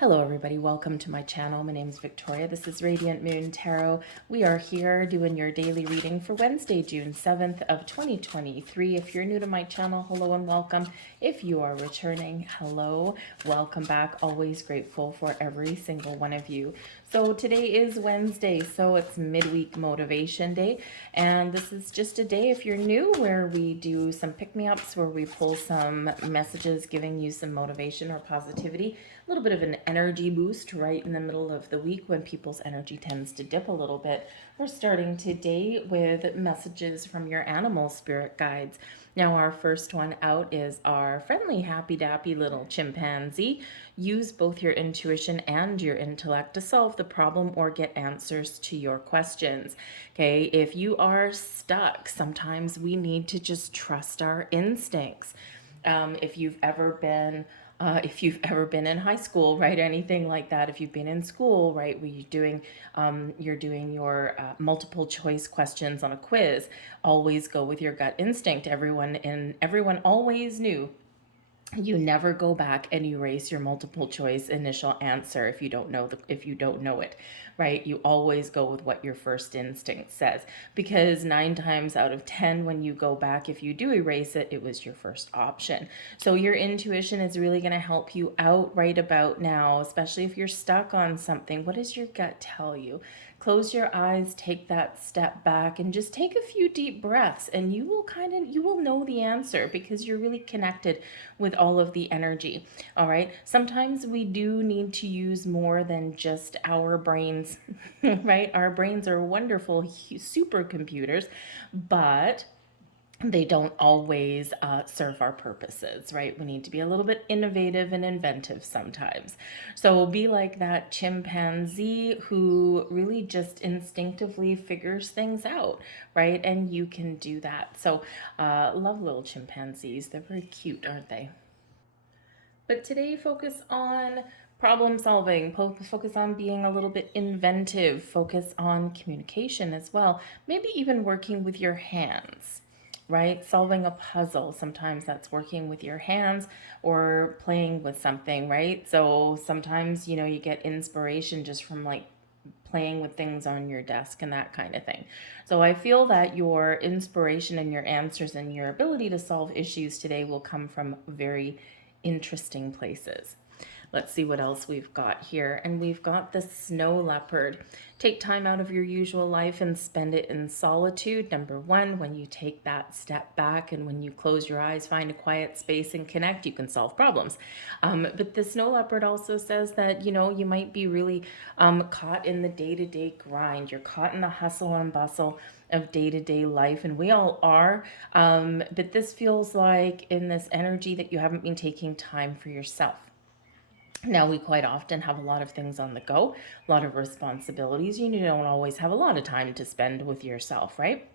Hello everybody, welcome to my channel. My name is Victoria. This is Radiant Moon Tarot. We are here doing your daily reading for Wednesday, June 7th of 2023. If you're new to my channel, hello and welcome. If you are returning, hello, welcome back. Always grateful for every single one of you. So today is Wednesday, so it's midweek motivation day. And this is just a day, if you're new, where we do some pick-me-ups, where we pull some messages giving you some motivation or positivity. A little bit of an energy boost right in the middle of the week when people's energy tends to dip a little bit. We're starting today with messages from your animal spirit guides. Now our first one out is our friendly, happy-dappy little chimpanzee. Use both your intuition and your intellect to solve the problem or get answers to your questions. Okay, if you are stuck, sometimes we need to just trust our instincts. If you've ever been in high school, right, anything like that, if you've been in school, right, where you're doing your multiple choice questions on a quiz, always go with your gut instinct. Everyone always knew you never go back and erase your multiple choice initial answer if you don't know it, right? You always go with what your first instinct says, because 9 times out of 10 when you go back, if you do erase it, it was your first option. So your intuition is really going to help you out right about now, especially if you're stuck on something. What does your gut tell you? Close your eyes, take that step back, and just take a few deep breaths, and you will know the answer, because you're really connected with all of the energy. All right. Sometimes we do need to use more than just our brains, right? Our brains are wonderful supercomputers, but they don't always serve our purposes, right? We need to be a little bit innovative and inventive sometimes. So be like that chimpanzee who really just instinctively figures things out, right? And you can do that. So love little chimpanzees. They're very cute, aren't they? But today, focus on problem solving, focus on being a little bit inventive, focus on communication as well, maybe even working with your hands, right? Solving a puzzle. Sometimes that's working with your hands or playing with something, right? So sometimes, you get inspiration just from like playing with things on your desk and that kind of thing. So I feel that your inspiration and your answers and your ability to solve issues today will come from very interesting places. Let's see what else we've got here. And we've got the snow leopard. Take time out of your usual life and spend it in solitude. Number one, when you take that step back and when you close your eyes, find a quiet space and connect, you can solve problems. But the snow leopard also says that, you might be really caught in the day-to-day grind. You're caught in the hustle and bustle of day-to-day life, and we all are, but this feels like in this energy that you haven't been taking time for yourself. Now, we quite often have a lot of things on the go, a lot of responsibilities. You don't always have a lot of time to spend with yourself, right?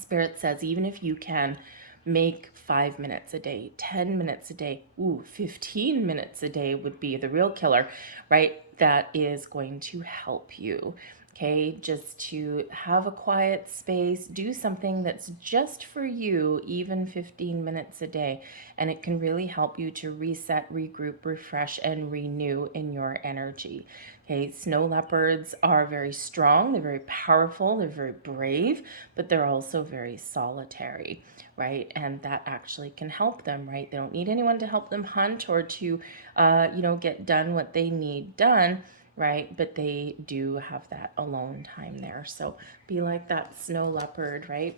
Spirit says even if you can make 5 minutes a day, 10 minutes a day, 15 minutes a day would be the real killer, right? That is going to help you. Okay, just to have a quiet space, do something that's just for you, even 15 minutes a day, and it can really help you to reset, regroup, refresh, and renew in your energy. Okay, snow leopards are very strong, they're very powerful, they're very brave, but they're also very solitary, right? And that actually can help them, right? They don't need anyone to help them hunt or to, get done what they need done, right? But they do have that alone time there. So be like that snow leopard, right?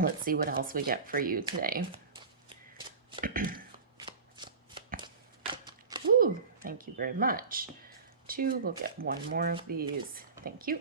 Let's see what else we get for you today. Ooh, thank you very much. 2, we'll get 1 more of these. Thank you.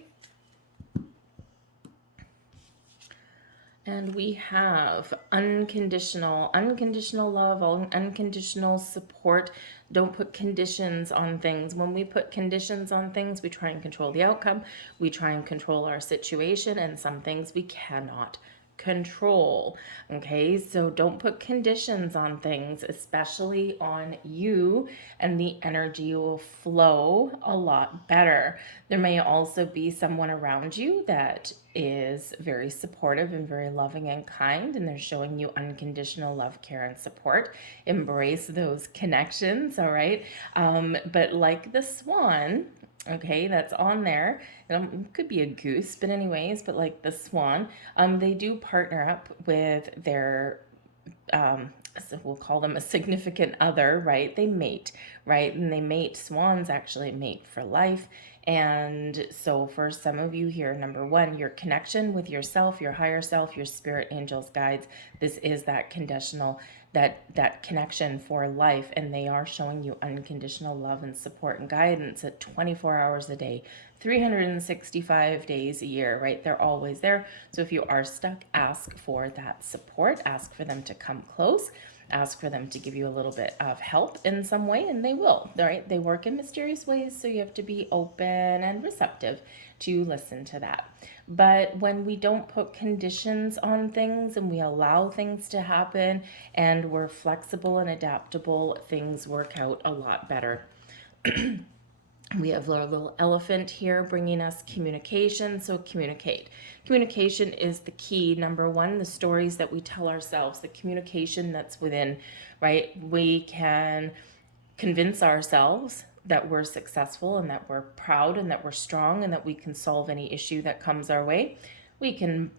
And we have unconditional love, unconditional support. Don't put conditions on things. When we put conditions on things, we try and control the outcome. We try and control our situation, and some things we cannot control. Okay, so don't put conditions on things, especially on you, and the energy will flow a lot better. There may also be someone around you that is very supportive and very loving and kind, and they're showing you unconditional love, care, and support. Embrace those connections, all right? But like the swan, okay, that's on there. It could be a goose, but anyways, but like the swan, they do partner up with their so we'll call them a significant other, right? They mate, right? And they mate. Swans actually mate for life. And so for some of you here, number one, your connection with yourself, your higher self, your spirit, angels, guides, this is that conditional, that connection for life. And they are showing you unconditional love and support and guidance at 24 hours a day, 365 days a year, right? They're always there. So if you are stuck, ask for that support, ask for them to come close, ask for them to give you a little bit of help in some way, and they will, all right? They work in mysterious ways, so you have to be open and receptive to listen to that. But when we don't put conditions on things and we allow things to happen and we're flexible and adaptable, things work out a lot better. We have our little elephant here bringing us communication. So communicate. Communication is the key. Number one, the stories that we tell ourselves, the communication that's within, right? We can convince ourselves that we're successful and that we're proud and that we're strong and that we can solve any issue that comes our way. We can,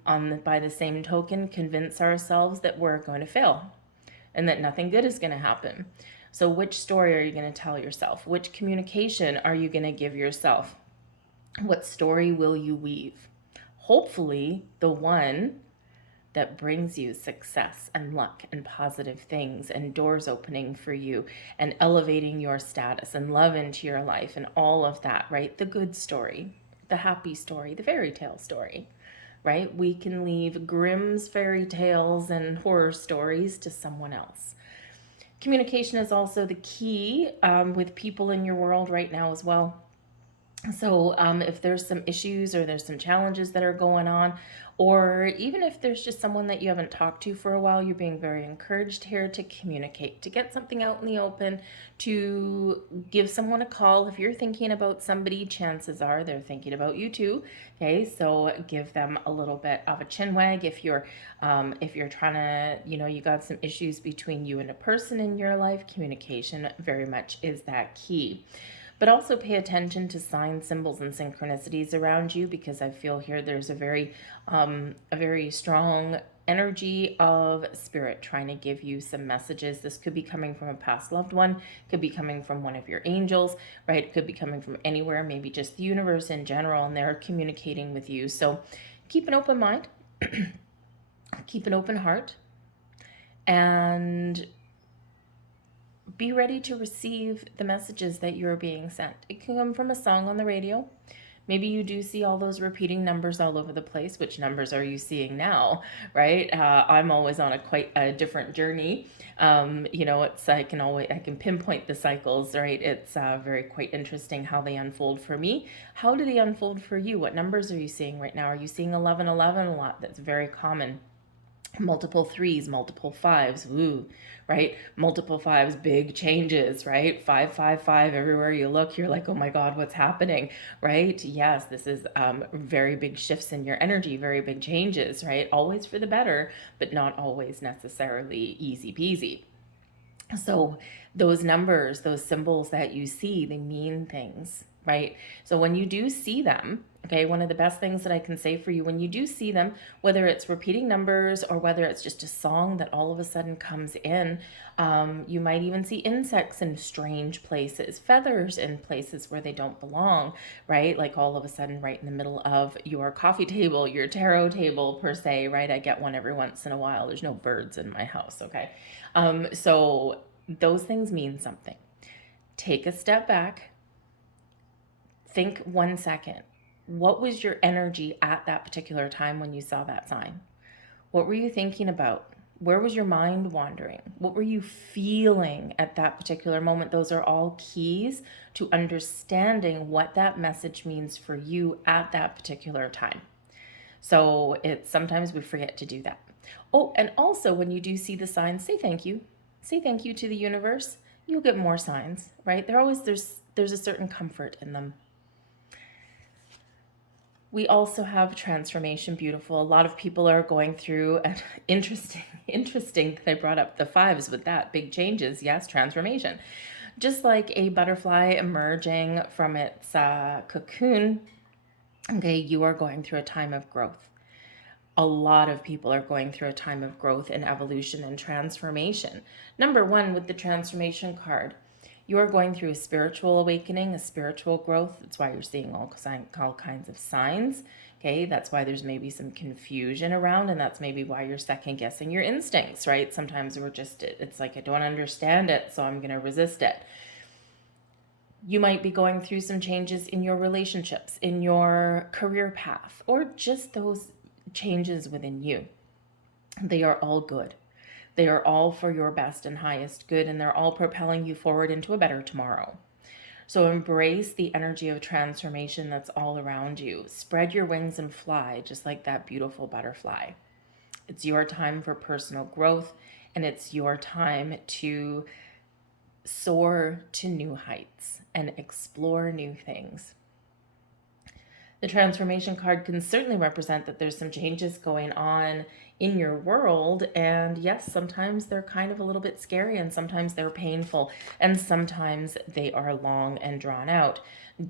by the same token, convince ourselves that we're going to fail and that nothing good is going to happen. So which story are you going to tell yourself? Which communication are you going to give yourself? What story will you weave? Hopefully the one that brings you success and luck and positive things and doors opening for you and elevating your status and love into your life and all of that, right? The good story, the happy story, the fairy tale story, right? We can leave Grimm's fairy tales and horror stories to someone else. Communication is also the key with people in your world right now as well. So if there's some issues or there's some challenges that are going on, or even if there's just someone that you haven't talked to for a while, you're being very encouraged here to communicate, to get something out in the open, to give someone a call. If you're thinking about somebody, chances are they're thinking about you too. Okay, so give them a little bit of a chin wag. If you're trying to, you got some issues between you and a person in your life, communication very much is that key. But also pay attention to signs, symbols, and synchronicities around you, because I feel here there's a very strong energy of spirit trying to give you some messages. This could be coming from a past loved one, could be coming from one of your angels, right? It could be coming from anywhere, maybe just the universe in general, and they're communicating with you. So keep an open mind, keep an open heart, and be ready to receive the messages that you're being sent. It can come from a song on the radio. Maybe you do see all those repeating numbers all over the place. Which numbers are you seeing now, right? I'm always on quite a different journey. It's I can pinpoint the cycles, right? It's quite interesting how they unfold for me. How do they unfold for you? What numbers are you seeing right now? Are you seeing 1111 a lot? That's very common. Multiple threes, multiple fives, woo, right? Multiple fives, big changes, right? 555, everywhere you look, you're like, oh my God, what's happening, right? Yes, this is very big shifts in your energy, very big changes, right? Always for the better, but not always necessarily easy peasy. So those numbers, those symbols that you see, they mean things, right? So when you do see them, okay, one of the best things that I can say for you, when you do see them, whether it's repeating numbers or whether it's just a song that all of a sudden comes in, you might even see insects in strange places, feathers in places where they don't belong, right? Like all of a sudden right in the middle of your coffee table, your tarot table per se, right? I get one every once in a while. There's no birds in my house, okay? So those things mean something. Take a step back. Think 1 second. What was your energy at that particular time when you saw that sign? What were you thinking about? Where was your mind wandering? What were you feeling at that particular moment? Those are all keys to understanding what that message means for you at that particular time. So sometimes we forget to do that. Oh, and also when you do see the signs, say thank you. Say thank you to the universe. You'll get more signs, right? There's a certain comfort in them. We also have transformation, beautiful. A lot of people are going through, and interesting that I brought up the fives with that, big changes. Yes, transformation. Just like a butterfly emerging from its cocoon, okay, you are going through a time of growth. A lot of people are going through a time of growth and evolution and transformation. Number one, with the transformation card, you are going through a spiritual awakening, a spiritual growth. That's why you're seeing all kinds of signs. Okay, that's why there's maybe some confusion around, and that's maybe why you're second guessing your instincts, right? Sometimes it's like, I don't understand it, so I'm going to resist it. You might be going through some changes in your relationships, in your career path, or just those changes within you. They are all good. They are all for your best and highest good, and they're all propelling you forward into a better tomorrow. So embrace the energy of transformation that's all around you. Spread your wings and fly, just like that beautiful butterfly. It's your time for personal growth, and it's your time to soar to new heights and explore new things. The transformation card can certainly represent that there's some changes going on in your world. And yes, sometimes they're kind of a little bit scary, and sometimes they're painful, and sometimes they are long and drawn out.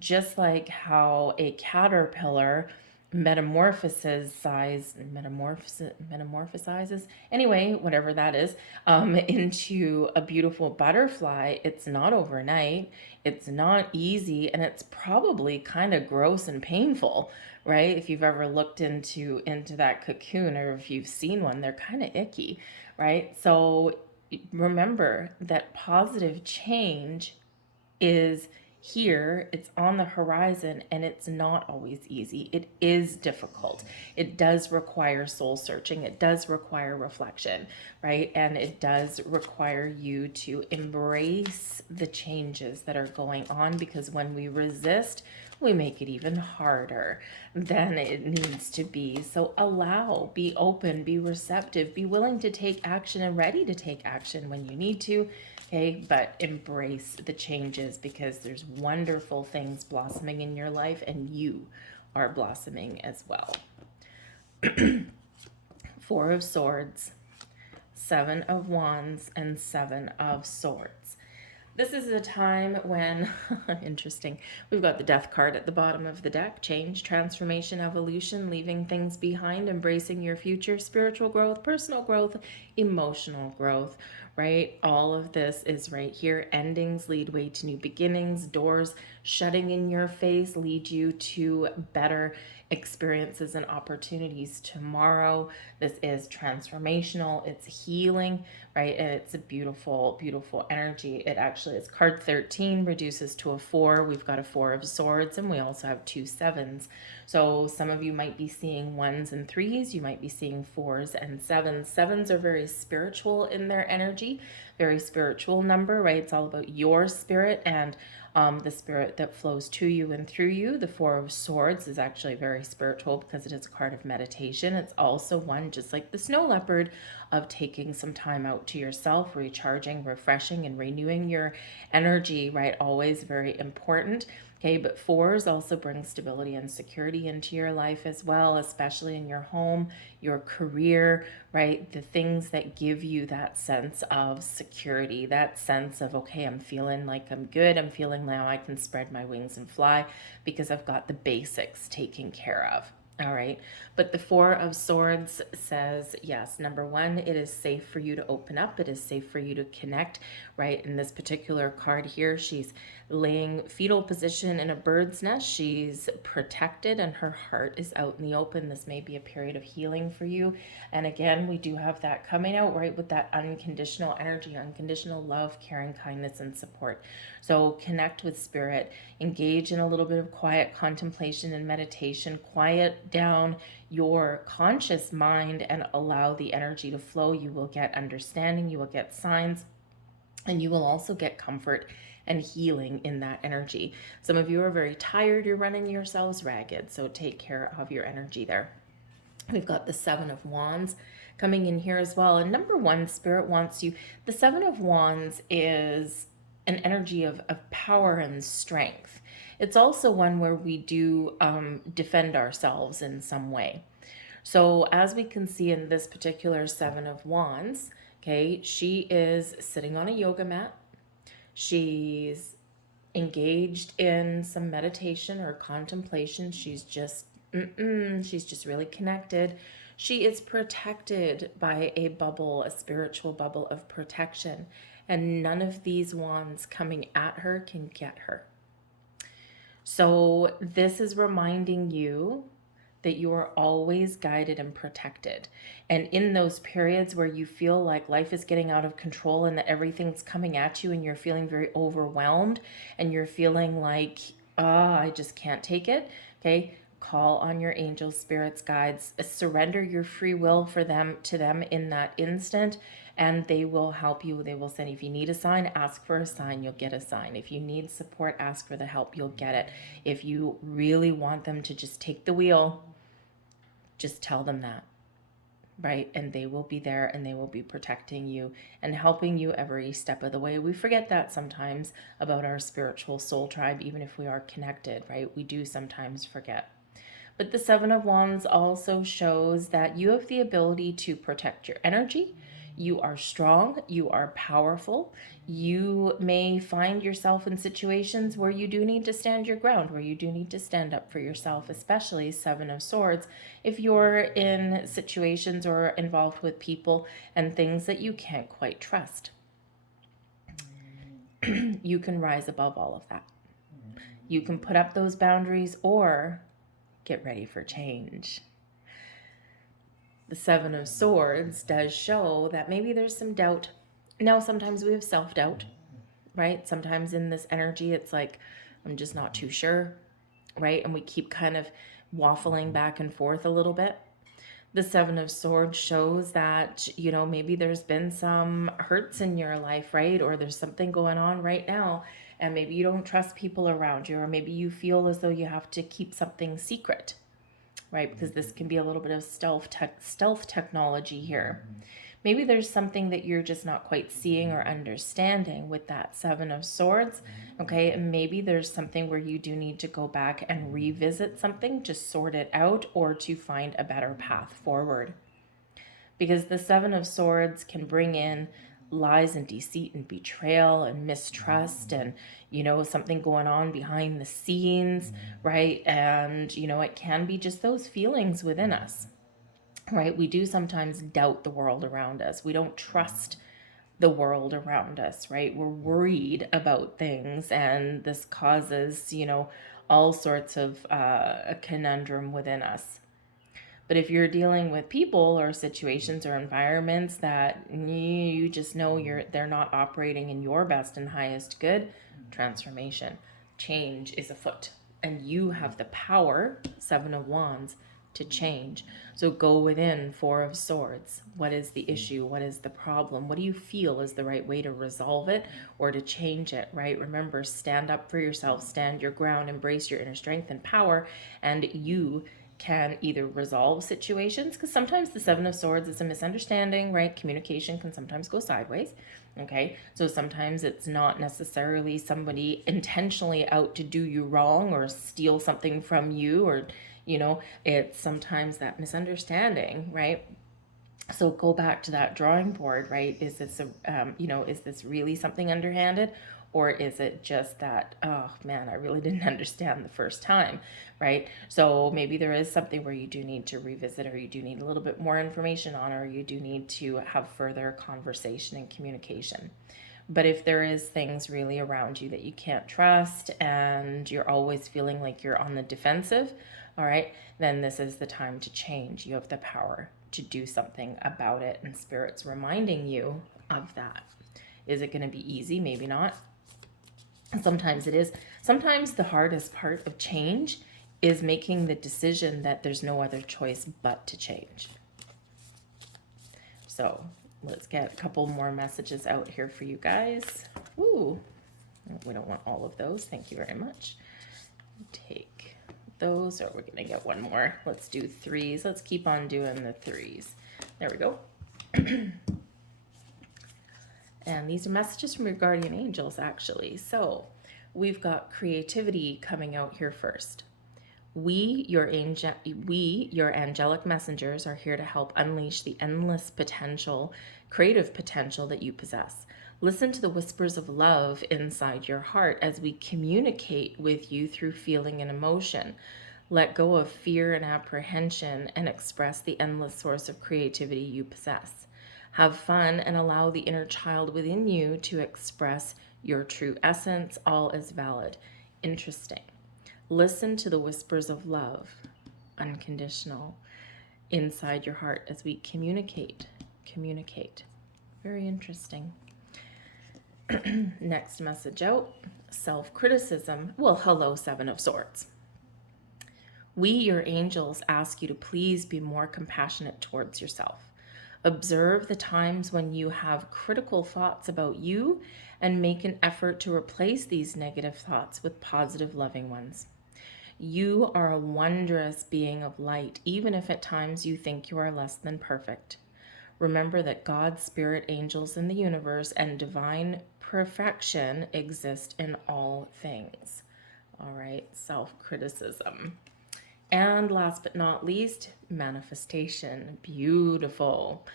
Just like how a caterpillar metamorphosizes, anyway, whatever that is, into a beautiful butterfly. It's not overnight, it's not easy, and it's probably kind of gross and painful, right? If you've ever looked into that cocoon, or if you've seen one, they're kind of icky, right? So remember that positive change is here, it's on the horizon, and it's not always easy. It is difficult. It does require soul searching. It does require reflection, right? And it does require you to embrace the changes that are going on, because when we resist, we make it even harder than it needs to be. So allow, be open, be receptive, be willing to take action and ready to take action when you need to. Okay, but embrace the changes, because there's wonderful things blossoming in your life, and you are blossoming as well. Four of Swords, Seven of Wands, and Seven of Swords. This is a time when, interesting, we've got the Death card at the bottom of the deck. Change, transformation, evolution, leaving things behind, embracing your future, spiritual growth, personal growth, emotional growth, right? All of this is right here. Endings lead way to new beginnings. Doors shutting in your face lead you to better experiences and opportunities tomorrow. This is transformational. It's healing, right? And it's a beautiful, beautiful energy. It actually is card 13, reduces to a 4. We've got a 4 of Swords, and we also have 2 sevens. So some of you might be seeing 1s and 3s. You might be seeing 4s and 7s. 7s are very spiritual in their energy, very spiritual number, right? It's all about your spirit and the spirit that flows to you and through you. The 4 of Swords is actually very spiritual because it is a card of meditation. It's also one, just like the snow leopard, of taking some time out to yourself, recharging, refreshing, and renewing your energy, right? Always very important. Okay, but 4s also bring stability and security into your life as well, especially in your home, your career, right? The things that give you that sense of security, that sense of, okay, I'm feeling like I'm good. I'm feeling now I can spread my wings and fly because I've got the basics taken care of. All right. But the 4 of Swords says, yes, number one, it is safe for you to open up. It is safe for you to connect, right? In this particular card here, she's laying fetal position in a bird's nest. She's protected and her heart is out in the open. This may be a period of healing for you. And again, we do have that coming out, right, with that unconditional energy, unconditional love, caring, kindness, and support. So connect with spirit, engage in a little bit of quiet contemplation and meditation, quiet down your conscious mind and allow the energy to flow. You will get understanding, you will get signs, and you will also get comfort and healing in that energy. Some of you are very tired, you're running yourselves ragged, so take care of your energy there. We've got the 7 of Wands coming in here as well. And number one, Spirit wants you, the 7 of Wands is an energy of power and strength. It's also one where we do defend ourselves in some way. So as we can see in this particular Seven of Wands, okay, she is sitting on a yoga mat. She's engaged in some meditation or contemplation. She's just really connected. She is protected by a bubble, a spiritual bubble of protection, and none of these wands coming at her can get her. So this is reminding you that you are always guided and protected. And in those periods where you feel like life is getting out of control and that everything's coming at you and you're feeling very overwhelmed and you're feeling like, I just can't take it, okay? Call on your angels, spirits, guides, surrender your free will for them to them in that instant, and they will help you. They will send, if you need a sign, ask for a sign, you'll get a sign. If you need support, ask for the help, you'll get it. If you really want them to just take the wheel, just tell them that, right? And they will be there and they will be protecting you and helping you every step of the way. We forget that sometimes about our spiritual soul tribe, even if we are connected, right? We do sometimes forget. But the Seven of Wands also shows that you have the ability to protect your energy. You are strong, you are powerful. You may find yourself in situations where you do need to stand your ground, where you do need to stand up for yourself, especially Seven of Swords, if you're in situations or involved with people and things that you can't quite trust. You can rise above all of that. You can put up those boundaries or get ready for change. The Seven of Swords does show that maybe there's some doubt. Now, sometimes we have self-doubt, right? Sometimes in this energy, it's like, I'm just not too sure, right? And we keep kind of waffling back and forth a little bit. The Seven of Swords shows that, you know, maybe there's been some hurts in your life, right? Or there's something going on right now, and maybe you don't trust people around you, or maybe you feel as though you have to keep something secret, right? Because this can be a little bit of stealth technology here. Maybe there's something that you're just not quite seeing or understanding with that Seven of Swords, okay? And maybe there's something where you do need to go back and revisit something to sort it out or to find a better path forward. Because the Seven of Swords can bring in lies and deceit and betrayal and mistrust and, you know, something going on behind the scenes, right? And, you know, it can be just those feelings within us, right? We do sometimes doubt the world around us. We don't trust the world around us, right? We're worried about things, and this causes, you know, all sorts of a conundrum within us. But if you're dealing with people or situations or environments that you just know they're not operating in your best and highest good, transformation, change is afoot. And you have the power, Seven of Wands, to change. So go within, Four of Swords. What is the issue? What is the problem? What do you feel is the right way to resolve it or to change it, right? Remember, stand up for yourself, stand your ground, embrace your inner strength and power, and you can either resolve situations, because sometimes the Seven of Swords is a misunderstanding, right? Communication can sometimes go sideways, okay? So sometimes it's not necessarily somebody intentionally out to do you wrong or steal something from you, or, you know, it's sometimes that misunderstanding, right? So go back to that drawing board, right? Is this is this really something underhanded? Or is it just that, oh man, I really didn't understand the first time, right? So maybe there is something where you do need to revisit, or you do need a little bit more information on, or you do need to have further conversation and communication. But if there is things really around you that you can't trust and you're always feeling like you're on the defensive, all right, then this is the time to change. You have the power to do something about it, and Spirit's reminding you of that. Is it going to be easy? Maybe not. Sometimes it is. Sometimes the hardest part of change is making the decision that there's no other choice but to change. So let's get a couple more messages out here for you guys. Ooh, we don't want all of those. Thank you very much. Take those, or we're going to get one more. Let's do threes. Let's keep on doing the threes. There we go. And these are messages from your guardian angels, actually. So we've got creativity coming out here first. We, your angelic messengers, are here to help unleash the endless potential, creative potential that you possess. Listen to the whispers of love inside your heart as we communicate with you through feeling and emotion. Let go of fear and apprehension and express the endless source of creativity you possess. Have fun and allow the inner child within you to express your true essence. All is valid. Interesting. Listen to the whispers of love, unconditional, inside your heart as we communicate. Very interesting. Next message out, self-criticism. Well, hello, Seven of Swords. We, your angels, ask you to please be more compassionate towards yourself. Observe the times when you have critical thoughts about you and make an effort to replace these negative thoughts with positive, loving ones. You are a wondrous being of light, even if at times you think you are less than perfect. Remember that God's spirit, angels in the universe, and divine perfection exist in all things. All right, self-criticism. And last but not least, manifestation. Beautiful.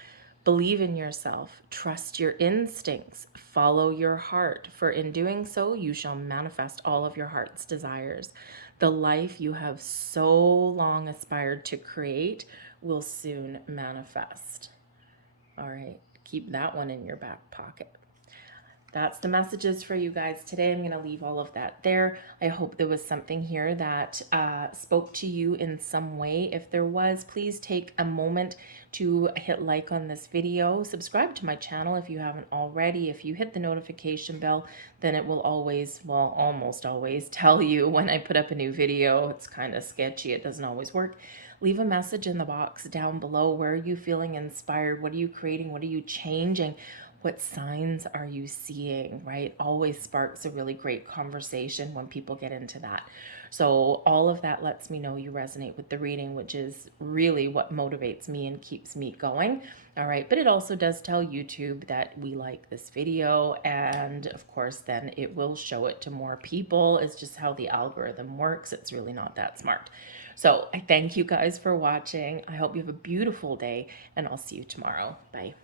Believe in yourself. Trust your instincts. Follow your heart, for in doing so, you shall manifest all of your heart's desires. The life you have so long aspired to create will soon manifest. All right, keep that one in your back pocket. That's the messages for you guys today. I'm going to leave all of that there. I hope there was something here that spoke to you in some way. If there was, please take a moment to hit like on this video. Subscribe to my channel if you haven't already. If you hit the notification bell, then it will always, well, almost always tell you when I put up a new video. It's kind of sketchy. It doesn't always work. Leave a message in the box down below. Where are you feeling inspired? What are you creating? What are you changing? What signs are you seeing, right? Always sparks a really great conversation when people get into that. So all of that lets me know you resonate with the reading, which is really what motivates me and keeps me going. All right, but it also does tell YouTube that we like this video, and of course then it will show it to more people. It's just how the algorithm works. It's really not that smart. So I thank you guys for watching. I hope you have a beautiful day, and I'll see you tomorrow. Bye.